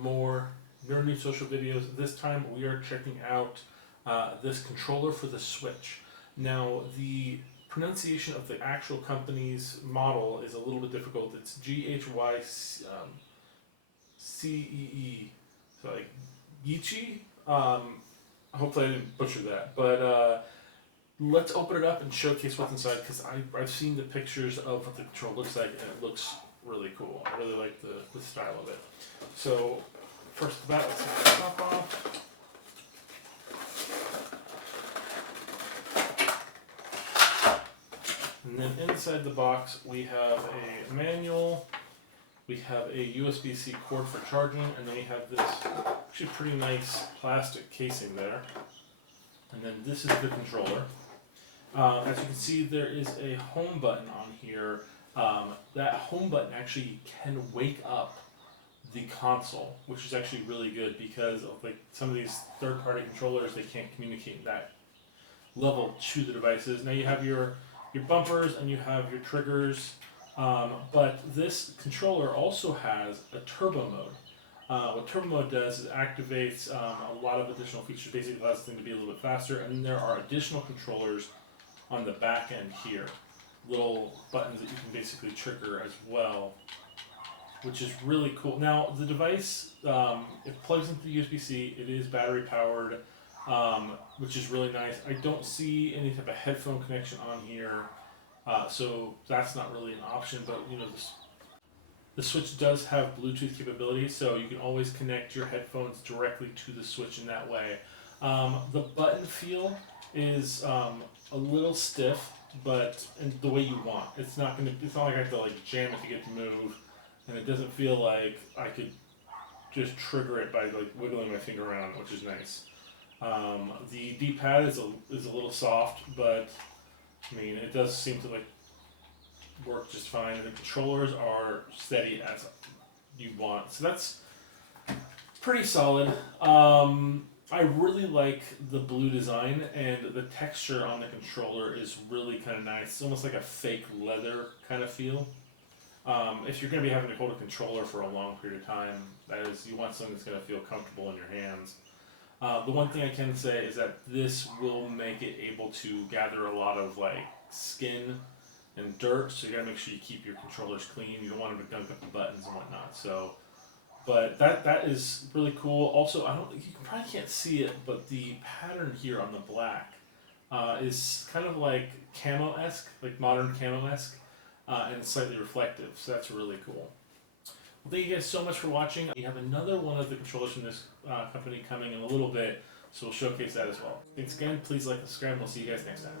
more Nerd News social videos. This time we are checking out this controller for the Switch. Now, the pronunciation of the actual company's model is a little bit difficult. It's Gychee, so like Gychee. Hopefully I didn't butcher that, but let's open it up and showcase what's inside, because I've seen the pictures of what the controller looks like, and it looks really cool. I really like the style of it. So first of all, let's take the top off. And then inside the box we have a manual, we have a USB-C cord for charging, and then we have this actually pretty nice plastic casing there. And then this is the controller. As you can see, there is a home button on here. That home button actually can wake up the console, which is actually really good, because of like some of these third-party controllers, they can't communicate that level to the devices. Now you have your bumpers and you have your triggers, but this controller also has a turbo mode. What turbo mode does is it activates a lot of additional features, basically allows the thing to be a little bit faster, and there are additional controllers on the back end here, little buttons that you can basically trigger as well, which is really cool. Now the device, it plugs into USB-C, it is battery powered, which is really nice. I don't see any type of headphone connection on here, so that's not really an option, but you know, the Switch does have Bluetooth capability, so you can always connect your headphones directly to the Switch in that way. The button feel is a little stiff, but in the way you want. It's not like I have to like jam it to get to move, and it doesn't feel like I could just trigger it by like wiggling my finger around, which is nice. The D-pad is a little soft, but I mean, it does seem to like work just fine. The controllers are steady as you want, so that's pretty solid. I really like the blue design, and the texture on the controller is really kind of nice. It's almost like a fake leather kind of feel. If you're going to be having to hold a controller for a long period of time, that is, you want something that's going to feel comfortable in your hands. The one thing I can say is that this will make it able to gather a lot of like skin and dirt, so you gotta make sure you keep your controllers clean. You don't want them to gunk up the buttons and whatnot. So, but that is really cool. Also, you probably can't see it, but the pattern here on the black is kind of like camo-esque, like modern camo-esque, and slightly reflective. So that's really cool. Well, thank you guys so much for watching. We have another one of the controllers from this company coming in a little bit, so we'll showcase that as well. Thanks again. Please like and subscribe, and we'll see you guys next time.